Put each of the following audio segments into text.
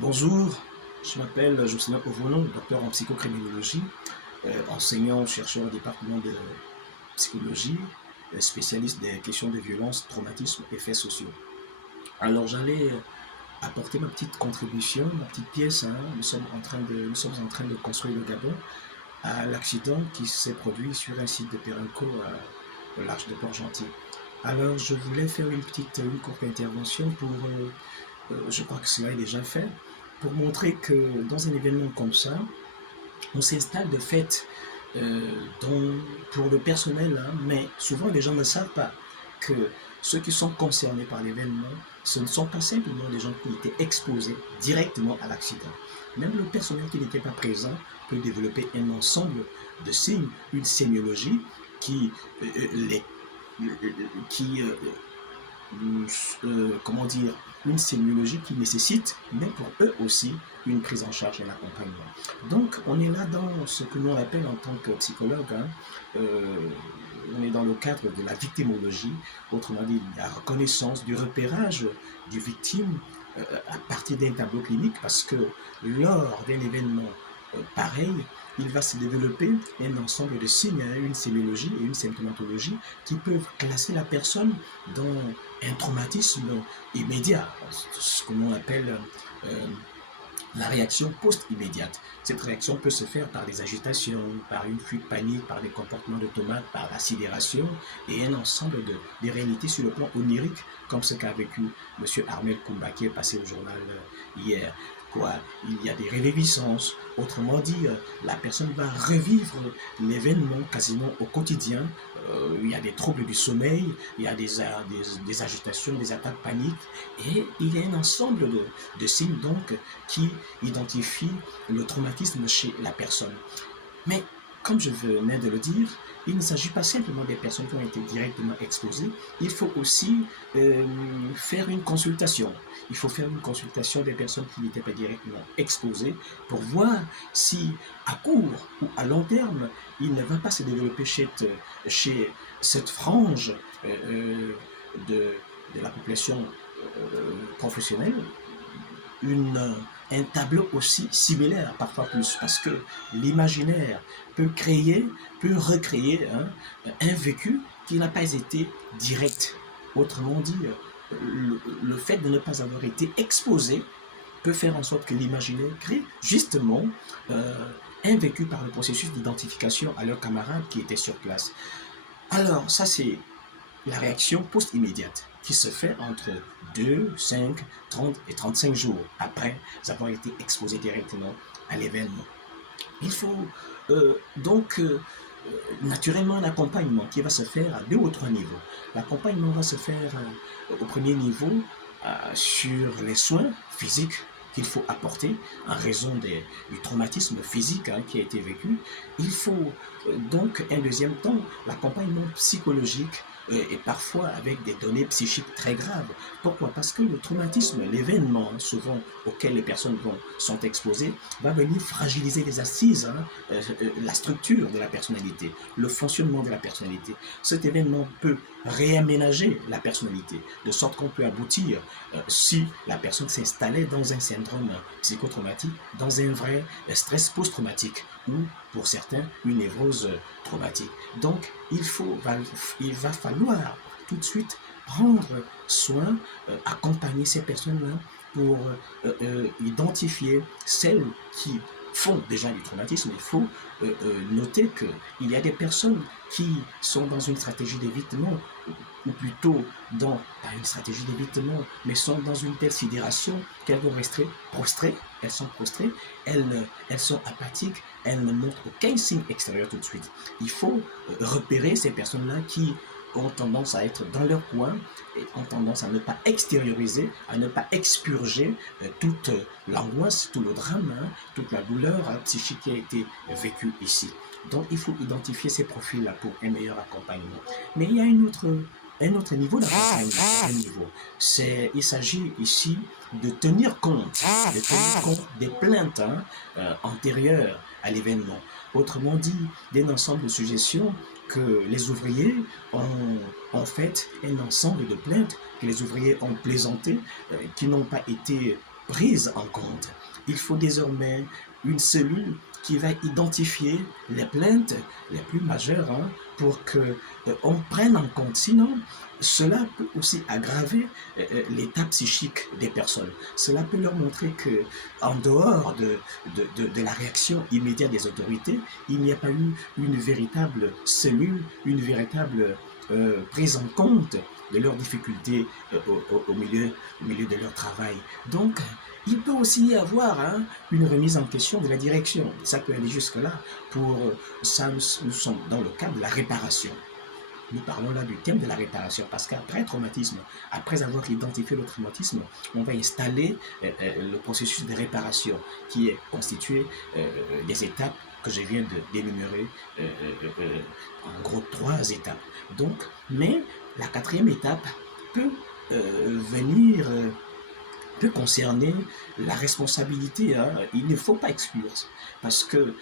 Bonjour, je m'appelle Jocelyn Ovono, docteur en psychocriminologie, enseignant, chercheur au département de psychologie, spécialiste des questions de violence, traumatisme, effets sociaux. Alors j'allais apporter ma petite contribution, ma petite pièce. Nous sommes en train de construire le Gabon à l'accident qui s'est produit sur un site de Pérenco au large de Port-Gentil. Alors je voulais faire une courte intervention pour je crois que cela est déjà fait, pour montrer que dans un événement comme ça, on s'installe de fait pour le personnel, hein, mais souvent les gens ne savent pas que ceux qui sont concernés par l'événement, ce ne sont pas simplement des gens qui étaient exposés directement à l'accident. Même le personnel qui n'était pas présent peut développer un ensemble de signes, une sémiologie qui, les, qui comment dire, une sémiologie qui nécessite, mais pour eux aussi, une prise en charge et un accompagnement. Donc, on est là dans ce que l'on appelle en tant que psychologue, hein, on est dans le cadre de la victimologie, autrement dit, la reconnaissance, du repérage du victime à partir d'un tableau clinique, parce que lors d'un événement pareil, il va se développer un ensemble de signes, hein, une sémiologie et une symptomatologie qui peuvent classer la personne dans un traumatisme immédiat, ce que l'on appelle la réaction post-immédiate. Cette réaction peut se faire par des agitations, par une fuite panique, par des comportements de tomate, par la sidération et un ensemble de réalités sur le plan onirique, comme ce qu'a vécu M. Ahmed Koumba qui est passé au journal hier. Quoi, il y a des réviviscences, autrement dit, la personne va revivre l'événement quasiment au quotidien. Il y a des troubles du sommeil, il y a des agitations, des attaques paniques, et il y a un ensemble de signes donc qui identifient le traumatisme chez la personne. Mais comme je venais de le dire, il ne s'agit pas simplement des personnes qui ont été directement exposées, il faut aussi faire une consultation. Il faut faire une consultation des personnes qui n'étaient pas directement exposées pour voir si, à court ou à long terme, il ne va pas se développer chez cette frange de, de la population professionnelle une, un tableau aussi similaire, parfois plus, parce que l'imaginaire peut recréer, hein, un vécu qui n'a pas été direct. Autrement dit, le fait de ne pas avoir été exposé peut faire en sorte que l'imaginaire crée justement euh, un vécu par le processus d'identification à leurs camarades qui étaient sur place. Alors, ça c'est la réaction post-immédiate qui se fait entre 2, 5, 30 et 35 jours après avoir été exposé directement à l'événement. Il faut naturellement un accompagnement qui va se faire à deux ou trois niveaux. L'accompagnement va se faire au premier niveau sur les soins physiques qu'il faut apporter en raison du traumatisme physique, hein, qui a été vécu. Il faut donc un deuxième temps l'accompagnement psychologique et parfois avec des données psychiques très graves. Pourquoi? Parce que le traumatisme, l'événement, hein, souvent auquel les personnes sont exposées, va venir fragiliser les assises, hein, la structure de la personnalité, le fonctionnement de la personnalité. Cet événement peut réaménager la personnalité, de sorte qu'on peut aboutir, si la personne s'installait dans un syndrome psychotraumatique, dans un vrai stress post-traumatique, ou pour certains, une névrose traumatique. Donc, il va falloir tout de suite prendre soin, accompagner ces personnes-là pour identifier celles qui font déjà du traumatisme. Il faut noter qu'il y a des personnes qui sont dans une stratégie d'évitement, ou plutôt pas une stratégie d'évitement, mais sont dans une telle sidération qu'elles vont rester prostrées, elles sont prostrées, elles sont apathiques, elles ne montrent aucun signe extérieur tout de suite. Il faut repérer ces personnes-là qui ont tendance à être dans leur coin et ont tendance à ne pas extérioriser, à ne pas expurger toute l'angoisse, tout le drame, hein, toute la douleur, hein, psychique qui a été vécue ici. Donc il faut identifier ces profils-là pour un meilleur accompagnement. Mais il y a un autre niveau d'accompagnement. Il s'agit ici de tenir compte des plaintes, hein, antérieures à l'événement. Autrement dit, d'un ensemble de suggestions que les ouvriers ont fait un ensemble de plaintes, que les ouvriers ont plaisanté, qui n'ont pas été prise en compte. Il faut désormais une cellule qui va identifier les plaintes les plus majeures, pour que on prenne en compte. Sinon, cela peut aussi aggraver l'état psychique des personnes. Cela peut leur montrer que, en dehors de la réaction immédiate des autorités, il n'y a pas eu une véritable cellule, une véritable prise en compte de leurs difficultés au milieu de leur travail. Donc, il peut aussi y avoir une remise en question de la direction. Ça peut aller jusque-là. Pour ça, nous sommes dans le cadre de la réparation. Nous parlons là du thème de la réparation, parce qu'après traumatisme, après avoir identifié le traumatisme, on va installer le processus de réparation qui est constitué des étapes que je viens d'énumérer, en gros 3 étapes. Donc, mais la 4e étape peut venir peut concerner la responsabilité. Il ne faut pas exclure, parce que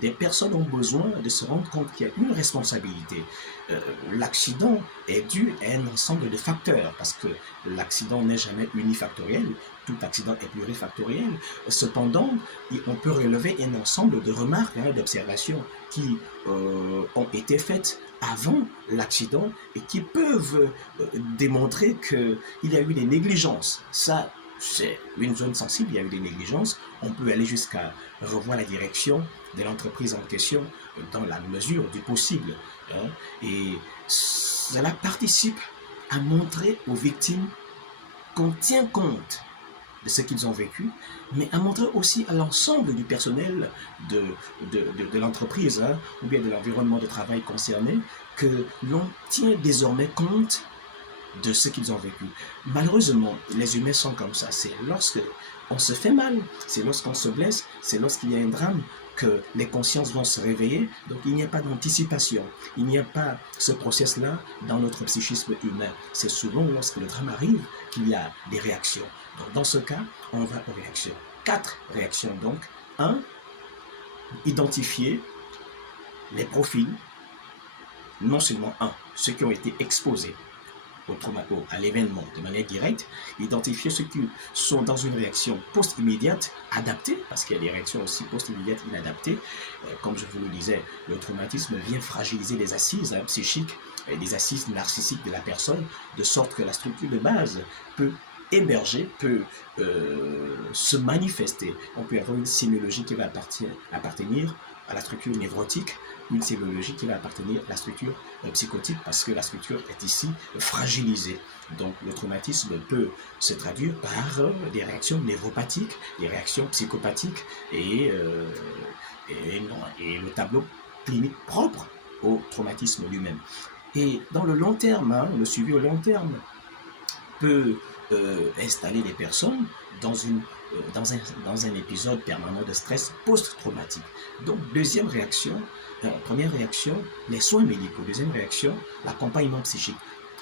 des personnes ont besoin de se rendre compte qu'il y a une responsabilité. L'accident est dû à un ensemble de facteurs, parce que l'accident n'est jamais unifactoriel, tout accident est plurifactoriel. Cependant, on peut relever un ensemble de remarques, d'observations qui ont été faites avant l'accident et qui peuvent démontrer qu'il y a eu des négligences. Ça, c'est une zone sensible, il y a eu des négligences. On peut aller jusqu'à revoir la direction de l'entreprise en question dans la mesure du possible. Et cela participe à montrer aux victimes qu'on tient compte de ce qu'ils ont vécu, mais à montrer aussi à l'ensemble du personnel de l'entreprise, ou bien de l'environnement de travail concerné, que l'on tient désormais compte de ce qu'ils ont vécu. Malheureusement, les humains sont comme ça. C'est lorsque on se fait mal, c'est lorsqu'on se blesse, c'est lorsqu'il y a un drame que les consciences vont se réveiller. Donc il n'y a pas d'anticipation, il n'y a pas ce process-là dans notre psychisme humain. C'est souvent lorsque le drame arrive qu'il y a des réactions. Donc dans ce cas, on va aux réactions. 4 réactions donc. 1. Identifier les profils, non seulement ceux qui ont été exposés à l'événement de manière directe, identifier ceux qui sont dans une réaction post-immédiate adaptée, parce qu'il y a des réactions aussi post-immédiates inadaptées. Comme je vous le disais, le traumatisme vient fragiliser les assises psychiques et les assises narcissiques de la personne, de sorte que la structure de base peut émerger, peut se manifester. On peut avoir une sémiologie qui va appartenir à la structure névrotique, une sémiologie qui va appartenir à la structure psychotique, parce que la structure est ici fragilisée. Donc le traumatisme peut se traduire par des réactions névropathiques, des réactions psychopathiques, et le tableau clinique propre au traumatisme lui-même. Et dans le long terme, le suivi au long terme peut installer les personnes dans un épisode permanent de stress post-traumatique. Donc, deuxième réaction, première réaction, les soins médicaux. Deuxième réaction, l'accompagnement psychique.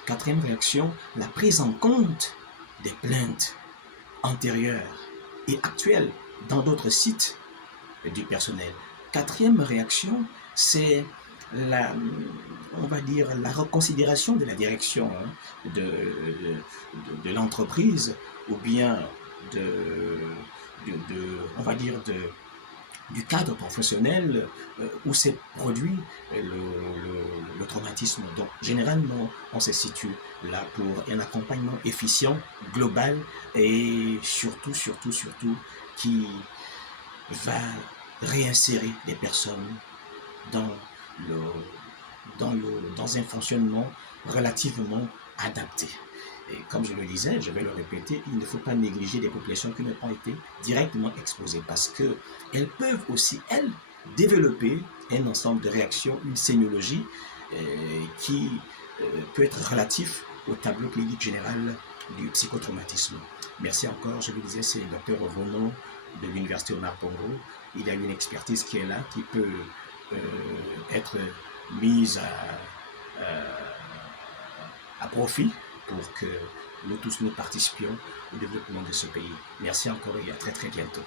4e réaction, la prise en compte des plaintes antérieures et actuelles dans d'autres sites du personnel. 4e réaction, c'est on va dire, la reconsidération de la direction de l'entreprise, ou bien on va dire, du cadre professionnel où s'est produit le traumatisme. Donc, généralement, on se situe là pour un accompagnement efficient, global, et surtout, qui va réinsérer les personnes dans un fonctionnement relativement adapté. Et comme je le disais, je vais le répéter, il ne faut pas négliger des populations qui n'ont pas été directement exposées, parce qu'elles peuvent aussi, elles, développer un ensemble de réactions, une sémiologie qui peut être relatif au tableau clinique général du psychotraumatisme. Merci encore, je le disais, c'est le docteur Renaud de l'Université Omar Bongo. Il y a une expertise qui est là, qui peut être mise à profit pour que nous tous nous participions au développement de ce pays. Merci encore et à très très bientôt.